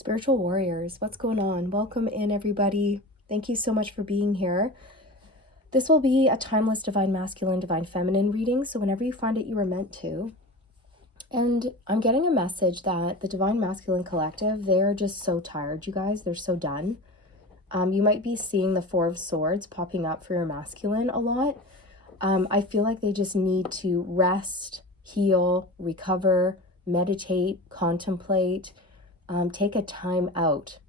Spiritual warriors, what's going on? Welcome in, everybody. Thank you so much for being here. This will be a timeless divine masculine, divine feminine reading, so whenever you find it, you are meant to. And I'm getting a message that the divine masculine collective, they're just so tired, you guys. They're so done. You might be seeing the Four of Swords popping up for your masculine a lot. I feel like they just need to rest, heal, recover, meditate, contemplate, take a time out,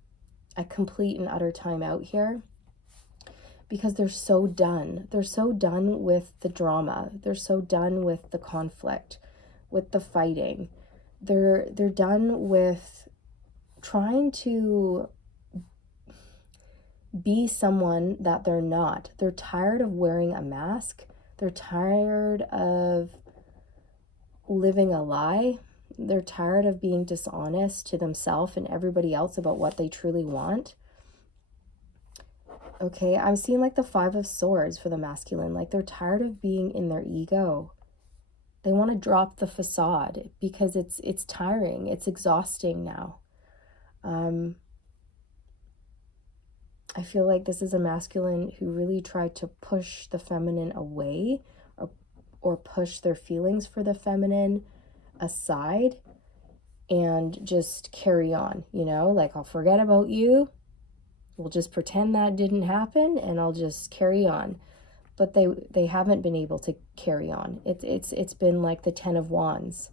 a complete and utter time out here, because they're so done. They're so done with the drama. They're so done with the conflict, with the fighting. They're done with trying to be someone that they're not. They're tired of wearing a mask. They're tired of living a lie. They're tired of being dishonest to themselves and everybody else about what they truly want. Okay, I'm seeing like the Five of Swords for the masculine. Like they're tired of being in their ego. They want to drop the facade because it's tiring. It's exhausting now. I feel like this is a masculine who really tried to push the feminine away or push their feelings for the feminine aside and just carry on, you know, like I'll forget about you. We'll just pretend that didn't happen and I'll just carry on. But they haven't been able to carry on. It's been like the Ten of Wands.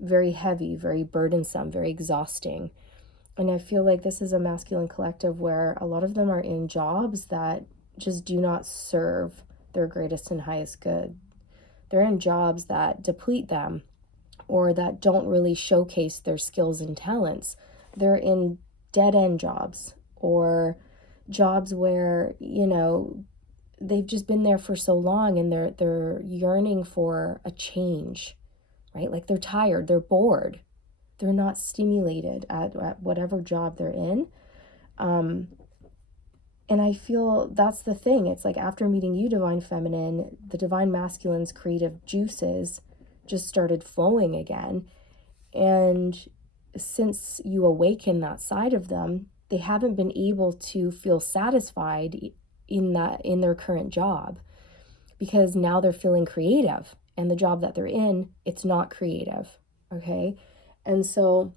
Very heavy, very burdensome, very exhausting. And I feel like this is a masculine collective where a lot of them are in jobs that just do not serve their greatest and highest good. They're in jobs that deplete them or that don't really showcase their skills and talents. They're in dead-end jobs or jobs where, you know, they've just been there for so long and they're yearning for a change, right? Like they're tired, they're bored. They're not stimulated at whatever job they're in. And I feel that's the thing. It's like after meeting you, divine feminine, the divine masculine's creative juices just started flowing again. And since you awaken that side of them, they haven't been able to feel satisfied in their current job, because now they're feeling creative and the job that they're in, it's not creative. Okay. And so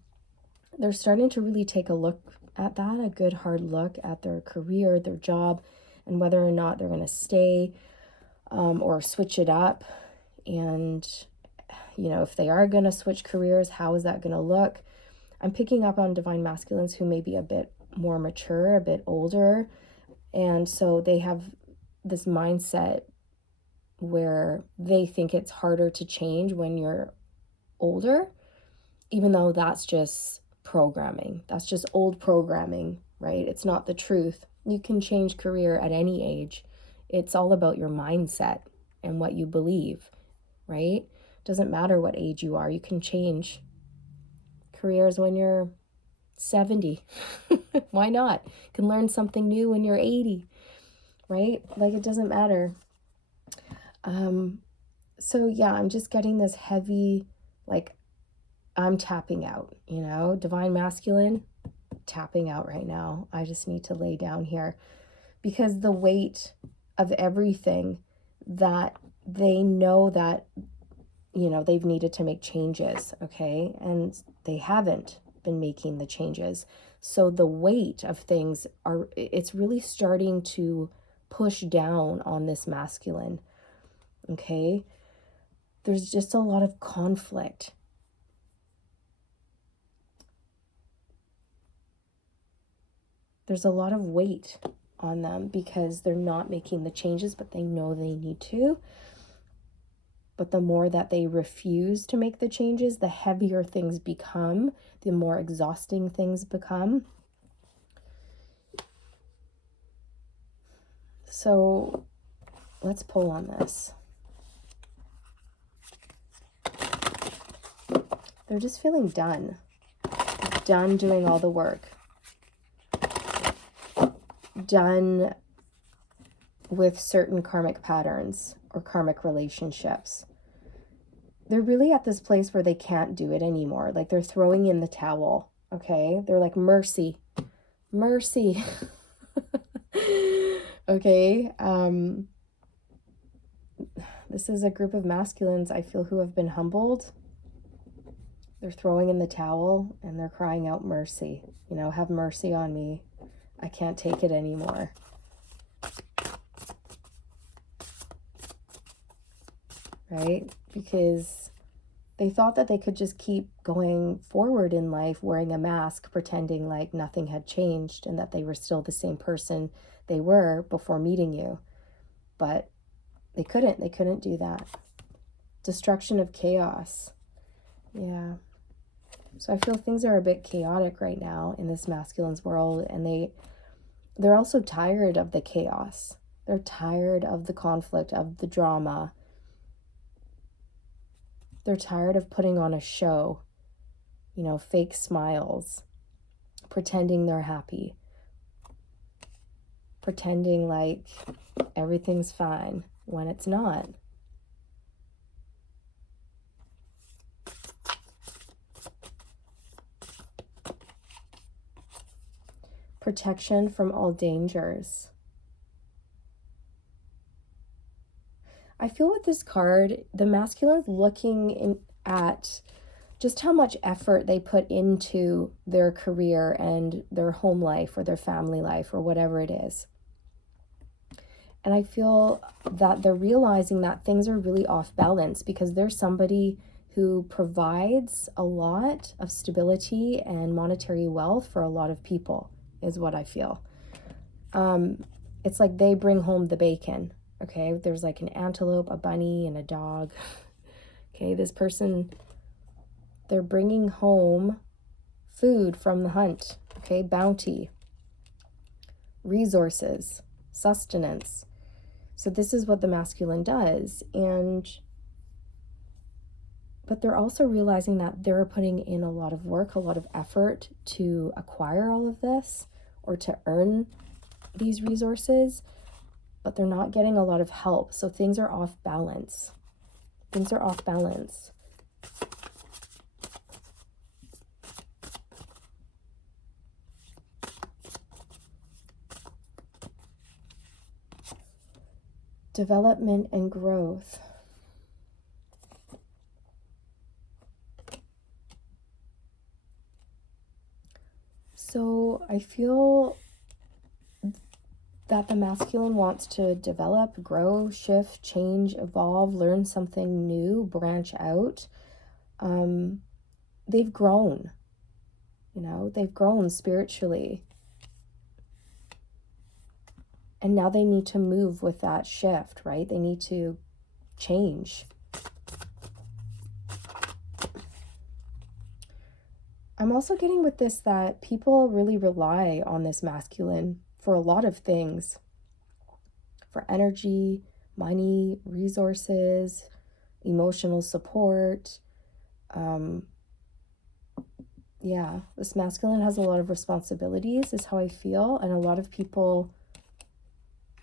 they're starting to really take a look at that, a good hard look at their career, their job, and whether or not they're going to stay or switch it up. And, you know, if they are going to switch careers, how is that going to look? I'm picking up on divine masculines who may be a bit more mature, a bit older. And so they have this mindset where they think it's harder to change when you're older, even though that's just programming. That's just old programming, right? It's not the truth. You can change career at any age. It's all about your mindset and what you believe, right? Doesn't matter what age you are. You can change careers when you're 70. Why not? You can learn something new when you're 80, right? Like it doesn't matter. So yeah, I'm just getting this heavy, like I'm tapping out, you know, divine masculine, tapping out right now. I just need to lay down here because the weight of everything that they know that, you know, they've needed to make changes, okay? And they haven't been making the changes. So the weight of things it's really starting to push down on this masculine, okay? There's just a lot of conflict. There's a lot of weight on them because they're not making the changes, but they know they need to. But the more that they refuse to make the changes, the heavier things become, the more exhausting things become. So let's pull on this. They're just feeling done. Done doing all the work. Done with certain karmic patterns or karmic relationships. They're really at this place where they can't do it anymore. Like they're throwing in the towel. Okay, they're like, mercy, mercy. Okay, this is a group of masculines, I feel, who have been humbled. They're throwing in the towel and they're crying out mercy. Have mercy on me. I can't take it anymore. Right? Because they thought that they could just keep going forward in life wearing a mask, pretending like nothing had changed and that they were still the same person they were before meeting you. But they couldn't do that. Destruction of chaos. Yeah. So I feel things are a bit chaotic right now in this masculine's world, and they're also tired of the chaos. They're tired of the conflict, of the drama. They're tired of putting on a show, fake smiles, pretending they're happy, pretending like everything's fine when it's not. Protection from all dangers. I feel with this card, the masculine's looking at just how much effort they put into their career and their home life or their family life or whatever it is. And I feel that they're realizing that things are really off balance because there's somebody who provides a lot of stability and monetary wealth for a lot of people, is what I feel. It's like they bring home the bacon. Okay, there's like an antelope, a bunny, and a dog. Okay, this person, they're bringing home food from the hunt. Okay, bounty, resources, sustenance. So this is what the masculine does. But they're also realizing that they're putting in a lot of work, a lot of effort to acquire all of this or to earn these resources, but they're not getting a lot of help. So things are off balance. Things are off balance. Development and growth. So I feel that the masculine wants to develop, grow, shift, change, evolve, learn something new, branch out. They've grown, they've grown spiritually. And now they need to move with that shift, right? They need to change. I'm also getting with this that people really rely on this masculine for a lot of things. For energy, money, resources, emotional support. Yeah, this masculine has a lot of responsibilities, is how I feel. And a lot of people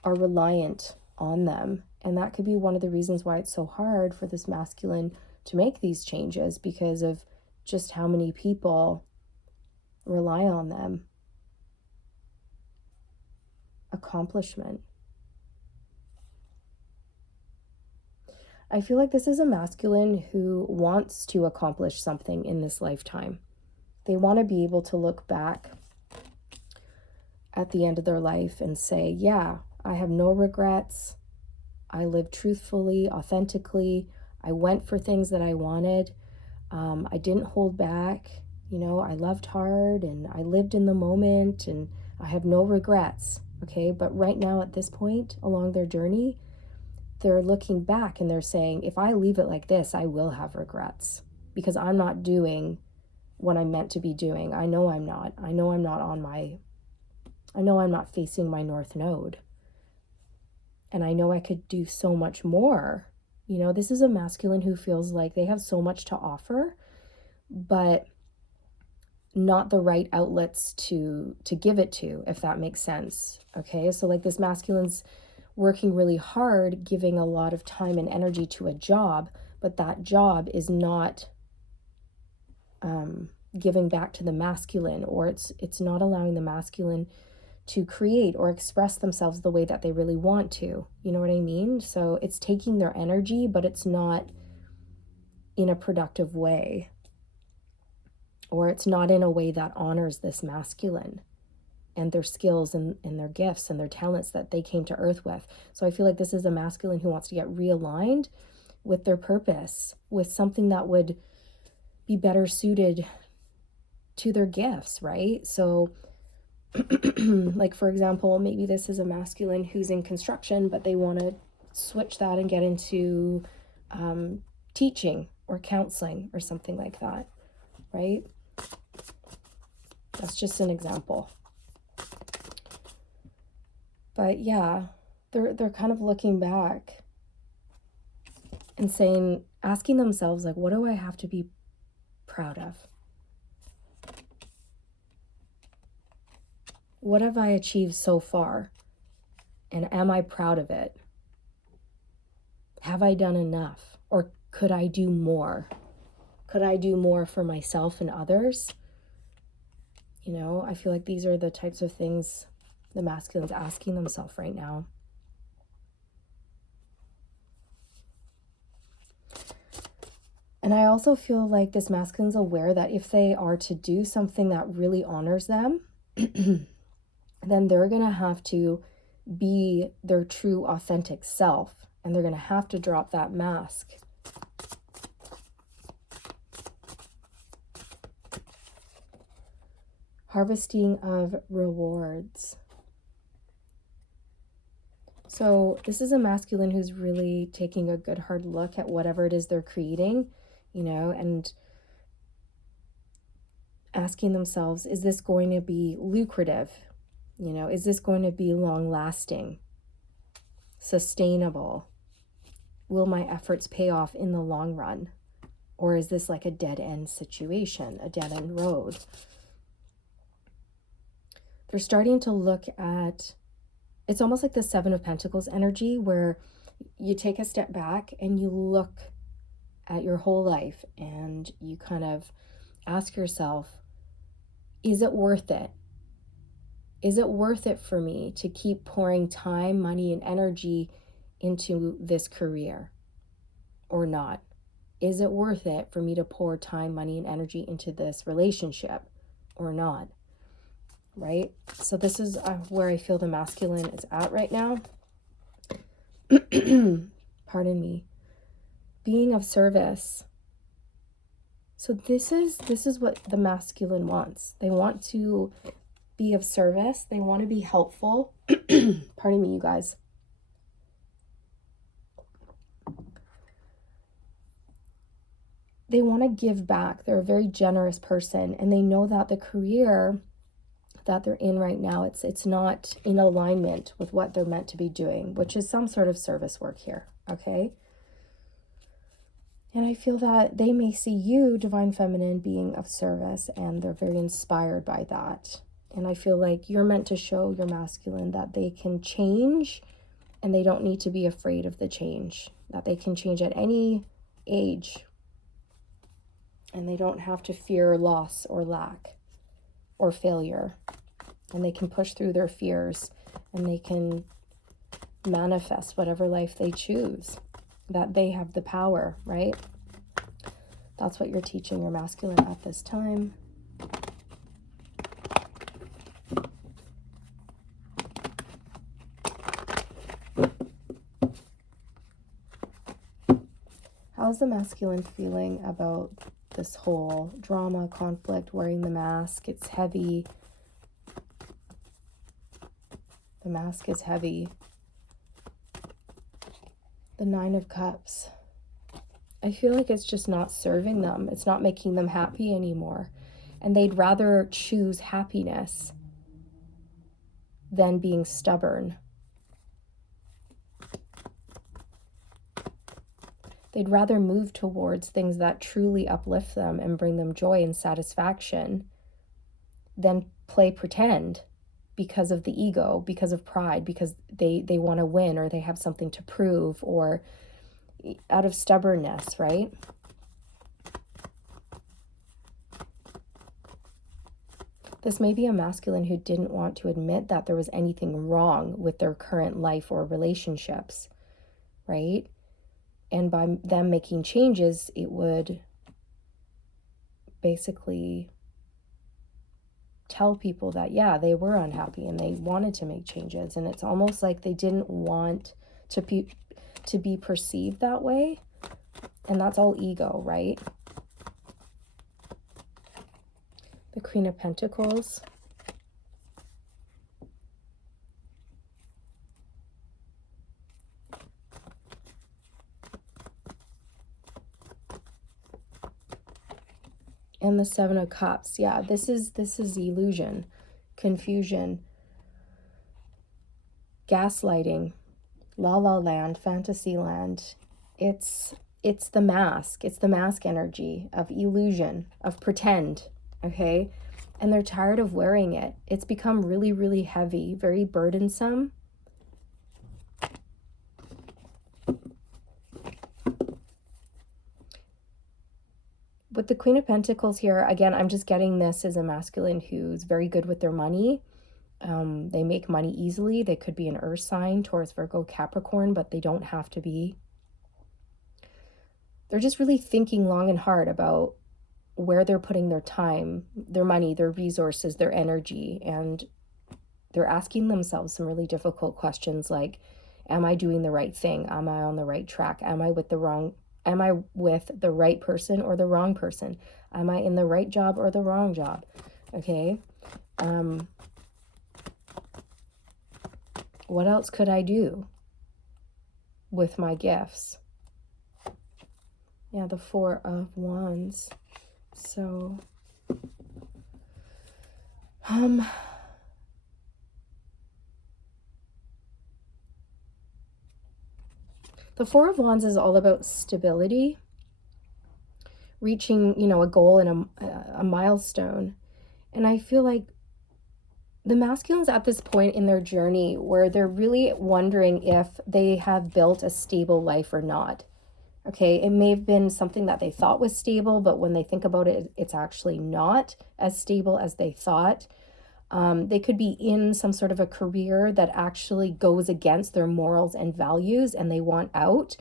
are reliant on them. And that could be one of the reasons why it's so hard for this masculine to make these changes, because of just how many people rely on them. Accomplishment. I feel like this is a masculine who wants to accomplish something in this lifetime. They want to be able to look back at the end of their life and say, yeah, I have no regrets. I lived truthfully, authentically. I went for things that I wanted. I didn't hold back. I loved hard and I lived in the moment and I have no regrets. Okay, but right now at this point along their journey, they're looking back and they're saying, if I leave it like this, I will have regrets because I'm not doing what I'm meant to be doing. I know I'm not. I know I'm not facing my north node. And I know I could do so much more. This is a masculine who feels like they have so much to offer, but not the right outlets to give it to, if that makes sense. Okay, so like this masculine's working really hard, giving a lot of time and energy to a job, but that job is not giving back to the masculine, or it's not allowing the masculine to create or express themselves the way that they really want to. You know what I mean? So it's taking their energy, but it's not in a productive way, or it's not in a way that honors this masculine and their skills and their gifts and their talents that they came to earth with. So I feel like this is a masculine who wants to get realigned with their purpose, with something that would be better suited to their gifts, right? So like, for example, maybe this is a masculine who's in construction, but they want to switch that and get into teaching or counseling or something like that, right? That's just an example. But yeah, they're kind of looking back and saying, asking themselves, like, what do I have to be proud of? What have I achieved so far? And am I proud of it? Have I done enough? Or could I do more? Could I do more for myself and others? You know, I feel like these are the types of things the masculine's asking themselves right now. And I also feel like this masculine's aware that if they are to do something that really honors them, then they're going to have to be their true authentic self, and they're going to have to drop that mask. Harvesting of rewards. So this is a masculine who's really taking a good hard look at whatever it is they're creating, you know, and asking themselves, is this going to be lucrative? You know, is this going to be long lasting, sustainable? Will my efforts pay off in the long run? Or is this like a dead end situation, a dead end road? They're starting to look at, it's almost like the Seven of Pentacles energy, where you take a step back and you look at your whole life and you kind of ask yourself, is it worth it? Is it worth it for me to keep pouring time, money, and energy into this career or not? Is it worth it for me to pour time, money, and energy into this relationship or not? Right? So this is where I feel the masculine is at right now. Pardon me. Being of service. So this is what the masculine wants. They want to be of service. They want to be helpful. Pardon me, you guys. They want to give back. They're a very generous person, and they know that the career that they're in right now, it's not in alignment with what they're meant to be doing, which is some sort of service work here, okay? And I feel that they may see you, Divine Feminine, being of service, and they're very inspired by that. And I feel like you're meant to show your masculine that they can change, and they don't need to be afraid of the change, that they can change at any age, and they don't have to fear loss or lack or failure, and they can push through their fears, and they can manifest whatever life they choose, that they have the power, right? That's what you're teaching your masculine at this time. How's the masculine feeling about this whole drama, conflict, wearing the mask? It's heavy. The mask is heavy. The Nine of Cups. I feel like it's just not serving them. It's not making them happy anymore. And they'd rather choose happiness than being stubborn. They'd rather move towards things that truly uplift them and bring them joy and satisfaction than play pretend because of the ego, because of pride, because they want to win, or they have something to prove, or out of stubbornness, right? This may be a masculine who didn't want to admit that there was anything wrong with their current life or relationships, right? And by them making changes, it would basically tell people that, yeah, they were unhappy and they wanted to make changes. And it's almost like they didn't want to be perceived that way. And that's all ego, right? The Queen of Pentacles. And the Seven of Cups. Yeah, this is illusion, confusion, gaslighting, la la land, fantasy land. It's the mask. It's the mask energy of illusion, of pretend, okay? And they're tired of wearing it. It's become really, really heavy, very burdensome. With the Queen of Pentacles here, again, I'm just getting this as a masculine who's very good with their money. They make money easily. They could be an earth sign, Taurus, Virgo, Capricorn, but they don't have to be. They're just really thinking long and hard about where they're putting their time, their money, their resources, their energy, and they're asking themselves some really difficult questions like, am I doing the right thing? Am I on the right track? Am I with the right person or the wrong person? Am I in the right job or the wrong job? Okay. What else could I do with my gifts? Yeah, the Four of Wands. So, the Four of Wands is all about stability, reaching, a goal and a milestone. And I feel like the masculine's at this point in their journey where they're really wondering if they have built a stable life or not. Okay, it may have been something that they thought was stable, but when they think about it, it's actually not as stable as they thought. They could be in some sort of a career that actually goes against their morals and values and they want out.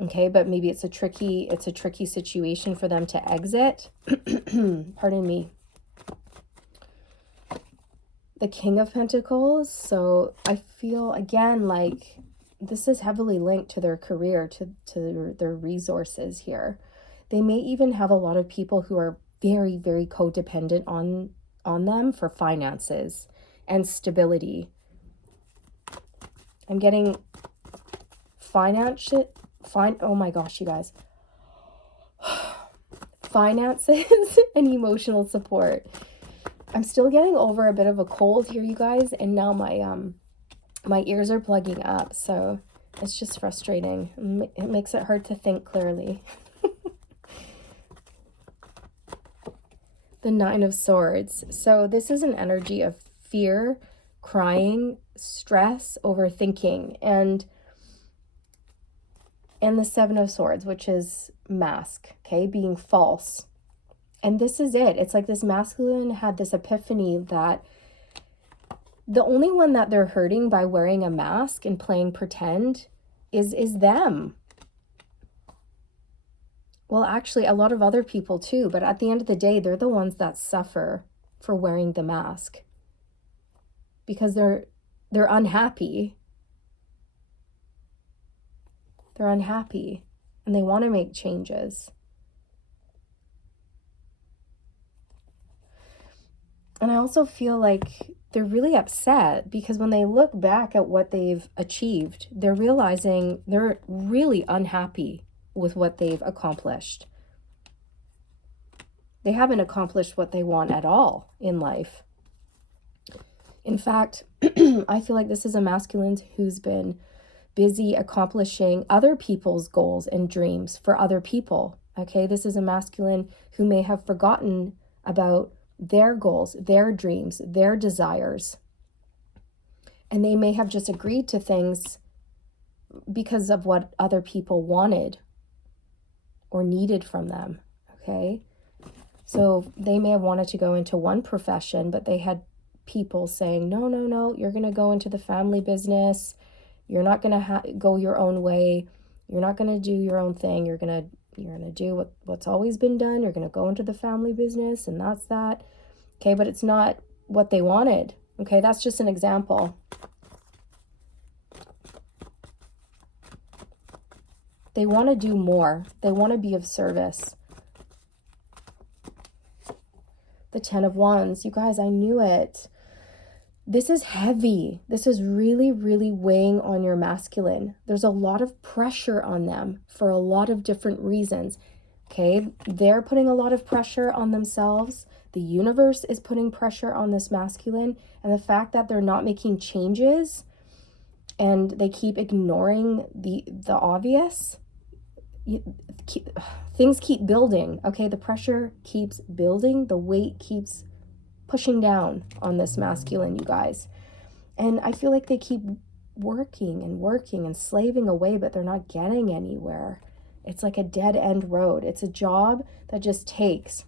Okay, but maybe it's a tricky situation for them to exit. Pardon me. The King of Pentacles. So I feel again like this is heavily linked to their career, to their resources here. They may even have a lot of people who are very, very codependent on them for finances and stability. I'm getting oh my gosh, you guys. Finances and emotional support. I'm still getting over a bit of a cold here, you guys, and now my ears are plugging up, so it's just frustrating. It makes it hard to think clearly. The Nine of Swords. So this is an energy of fear, crying, stress, overthinking, and the Seven of Swords, which is mask, okay, being false. And this is it. It's like this masculine had this epiphany that the only one that they're hurting by wearing a mask and playing pretend is them. Well, actually, a lot of other people too, but at the end of the day, they're the ones that suffer for wearing the mask because they're unhappy. They're unhappy and they want to make changes. And I also feel like they're really upset because when they look back at what they've achieved, they're realizing they're really unhappy with what they've accomplished. They haven't accomplished what they want at all in life. In fact, I feel like this is a masculine who's been busy accomplishing other people's goals and dreams for other people. Okay, this is a masculine who may have forgotten about their goals, their dreams, their desires. And they may have just agreed to things because of what other people wanted or needed from them, okay? So they may have wanted to go into one profession, but they had people saying, no, no, no, you're going to go into the family business. You're not going to go your own way. You're not going to do your own thing. You're going to do what's always been done. You're going to go into the family business, and that's that. Okay, but it's not what they wanted. Okay, that's just an example. They want to do more. They want to be of service. The 10 of Wands. You guys, I knew it. This is heavy. This is really, really weighing on your masculine. There's a lot of pressure on them for a lot of different reasons. Okay, they're putting a lot of pressure on themselves. The universe is putting pressure on this masculine. And the fact that they're not making changes and they keep ignoring the obvious, things keep building. Okay, the pressure keeps building. The weight keeps pushing down on this masculine, you guys. And I feel like they keep working and slaving away, but they're not getting anywhere. It's like a dead end road. It's a job that just takes,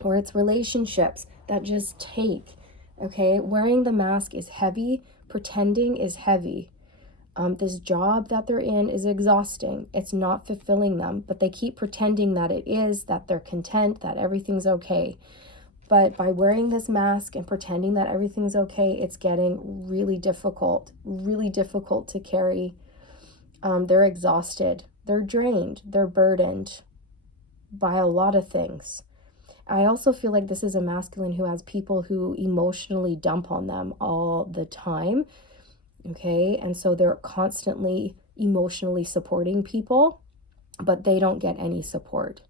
or it's relationships that just take. Okay, wearing the mask is heavy. Pretending is heavy. This job that they're in is exhausting. It's not fulfilling them, but they keep pretending that it is, that they're content, that everything's okay. But by wearing this mask and pretending that everything's okay, it's getting really difficult to carry. They're exhausted, they're drained, they're burdened by a lot of things. I also feel like this is a masculine who has people who emotionally dump on them all the time. Okay, and so they're constantly emotionally supporting people, but they don't get any support.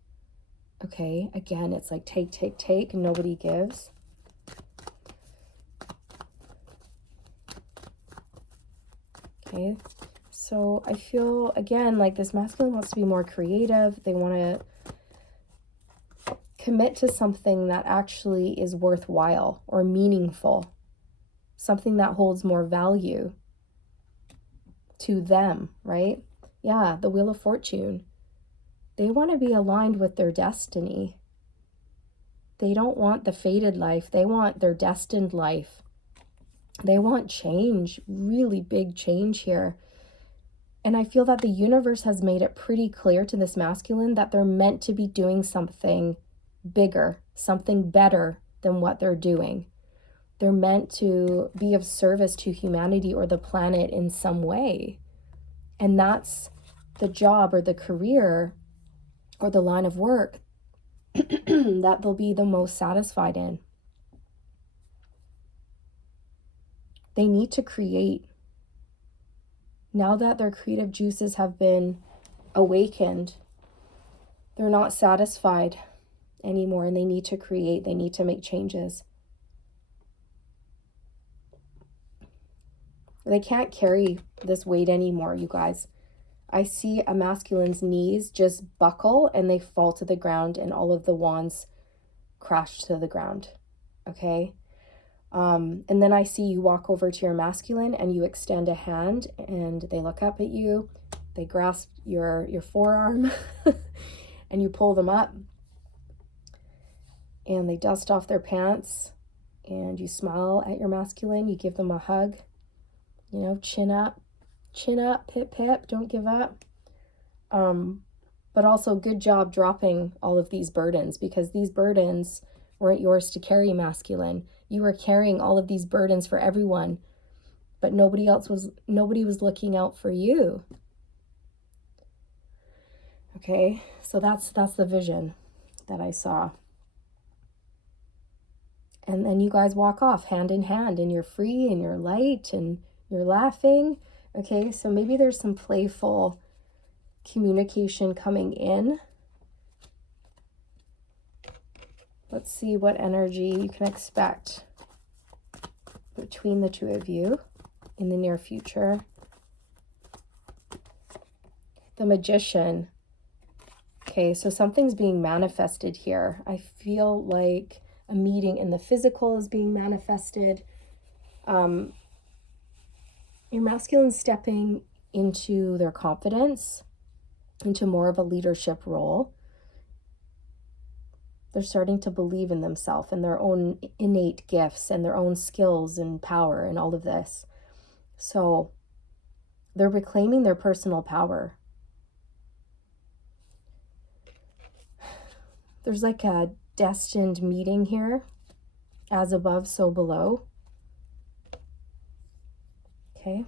Okay, again, it's like take, and nobody gives. Okay, so I feel, again, like this masculine wants to be more creative. They want to commit to something that actually is worthwhile or meaningful, something that holds more value to them, right? Yeah, the Wheel of Fortune. They want to be aligned with their destiny. They don't want the fated life. They want their destined life. They want change, really big change here. And I feel that the universe has made it pretty clear to this masculine that they're meant to be doing something bigger, something better than what they're doing. They're meant to be of service to humanity or the planet in some way. And that's the job or the career or the line of work that they'll be the most satisfied in. They need to create. Now that their creative juices have been awakened, they're not satisfied anymore, and they need to create. They need to make changes. They can't carry this weight anymore, you guys. I see a masculine's knees just buckle and they fall to the ground, and all of the wands crash to the ground. Okay? And then I see you walk over to your masculine and you extend a hand, and they look up at you. They grasp your forearm and you pull them up, and they dust off their pants, and you smile at your masculine. You give them a hug, you know, chin up, pip, pip, don't give up. But also good job dropping all of these burdens, because these burdens weren't yours to carry, masculine. You were carrying all of these burdens for everyone, but nobody was looking out for you. Okay, so that's the vision that I saw. And then you guys walk off hand in hand, and you're free and you're light and you're laughing. Okay, so maybe there's some playful communication coming in. Let's see what energy you can expect between the two of you in the near future. The Magician. Okay, so something's being manifested here. I feel like a meeting in the physical is being manifested. Your masculine stepping into their confidence, into more of a leadership role. They're starting to believe in themselves and their own innate gifts and their own skills and power and all of this. So they're reclaiming their personal power. There's like a destined meeting here, as above, so below. Okay.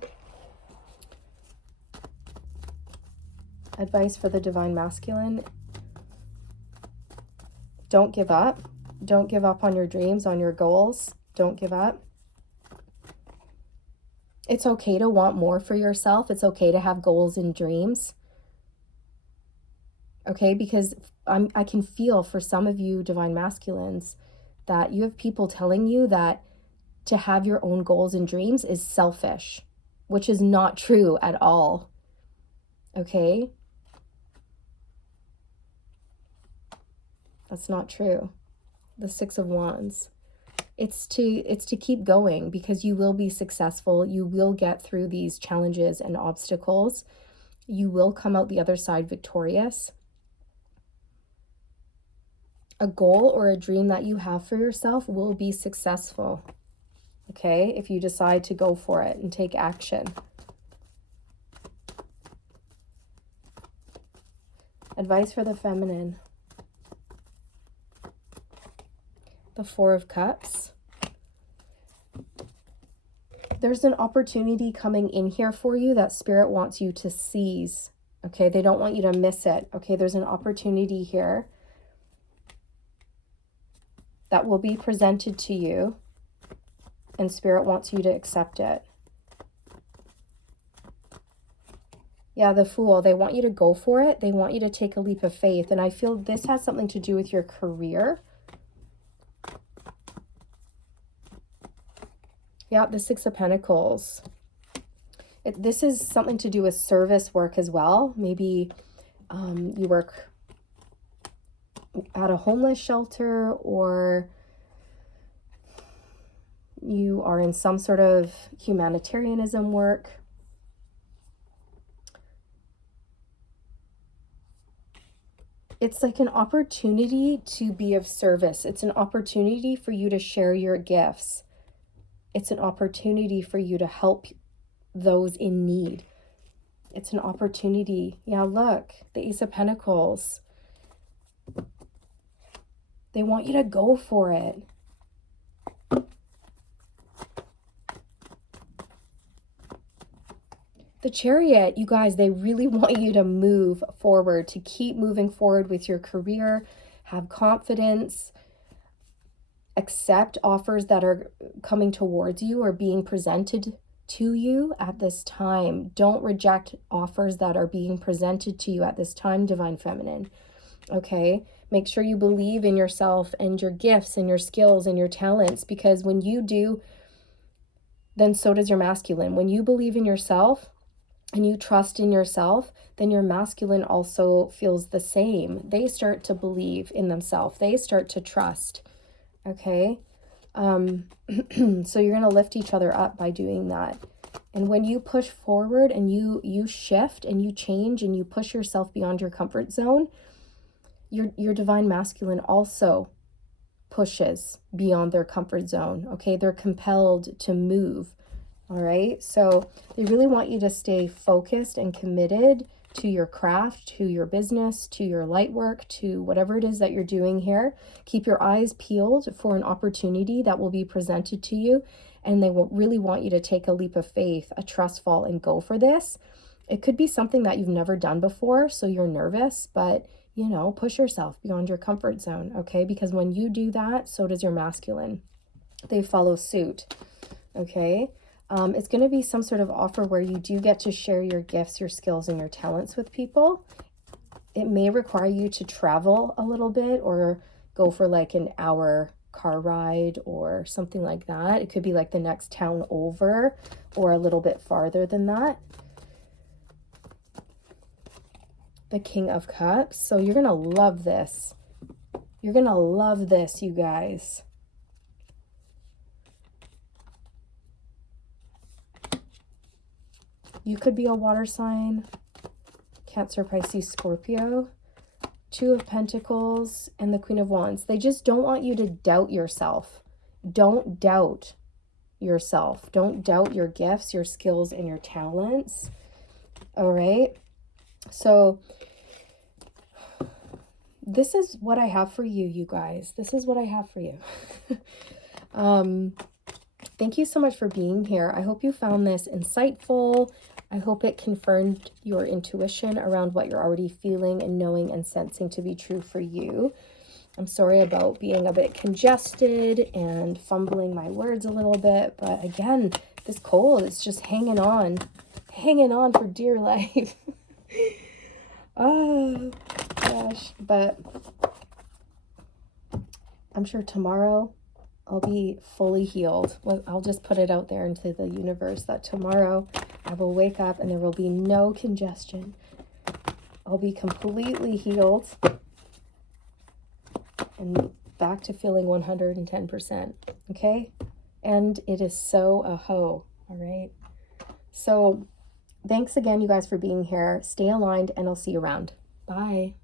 Advice for the divine masculine. Don't give up. Don't give up on your dreams, on your goals. Don't give up. It's okay to want more for yourself. It's okay to have goals and dreams. Okay, because I can feel for some of you divine masculines that you have people telling you that to have your own goals and dreams is selfish, which is not true at all. Okay? That's not true. The Six of Wands. It's to keep going, because you will be successful. You will get through these challenges and obstacles. You will come out the other side victorious. A goal or a dream that you have for yourself will be successful. Okay? If you decide to go for it and take action. Advice for the feminine. The Four of Cups. There's an opportunity coming in here for you that Spirit wants you to seize. Okay, they don't want you to miss it. Okay, there's an opportunity here that will be presented to you, and Spirit wants you to accept it. Yeah, the Fool, they want you to go for it. They want you to take a leap of faith. And I feel this has something to do with your career. Yeah, the Six of Pentacles. This is something to do with service work as well. Maybe you work at a homeless shelter, or you are in some sort of humanitarianism work. It's like an opportunity to be of service. It's an opportunity for you to share your gifts. It's an opportunity for you to help those in need. It's an opportunity. Yeah, look, the Ace of Pentacles. They want you to go for it. The Chariot, you guys, they really want you to move forward, to keep moving forward with your career, have confidence, accept offers that are coming towards you or being presented to you at this time. Don't reject offers that are being presented to you at this time, Divine Feminine. Okay? Make sure you believe in yourself and your gifts and your skills and your talents, because when you do, then so does your masculine. When you believe in yourself and you trust in yourself, then your masculine also feels the same. They start to believe in themselves. They start to trust. Okay? So you're going to lift each other up by doing that. And when you push forward and you shift and you change and you push yourself beyond your comfort zone, your divine masculine also pushes beyond their comfort zone. Okay? They're compelled to move. All right? So they really want you to stay focused and committed to your craft, to your business, to your light work, to whatever it is that you're doing here. Keep your eyes peeled for an opportunity that will be presented to you, and they will really want you to take a leap of faith, a trust fall, and go for this. It could be something that you've never done before, so you're nervous, but you know, push yourself beyond your comfort zone, okay? Because when you do that, so does your masculine. They follow suit, okay? It's going to be some sort of offer where you do get to share your gifts, your skills, and your talents with people. It may require you to travel a little bit or go for like an hour car ride or something like that. It could be like the next town over or a little bit farther than that. The King of Cups. So you're going to love this. You're going to love this, you guys. You could be a water sign, Cancer, Pisces, Scorpio. Two of Pentacles and the Queen of Wands. They just don't want you to doubt yourself. Don't doubt yourself. Don't doubt your gifts, your skills, and your talents. All right. So this is what I have for you, you guys. This is what I have for you. Thank you so much for being here. I hope you found this insightful. I hope it confirmed your intuition around what you're already feeling and knowing and sensing to be true for you. I'm sorry about being a bit congested and fumbling my words a little bit, but again, this cold is just hanging on for dear life. Oh gosh, but I'm sure tomorrow I'll be fully healed. Well, I'll just put it out there into the universe that tomorrow I will wake up and there will be no congestion. I'll be completely healed and back to feeling 110%. Okay? And it is so all right? So thanks again, you guys, for being here. Stay aligned, and I'll see you around. Bye.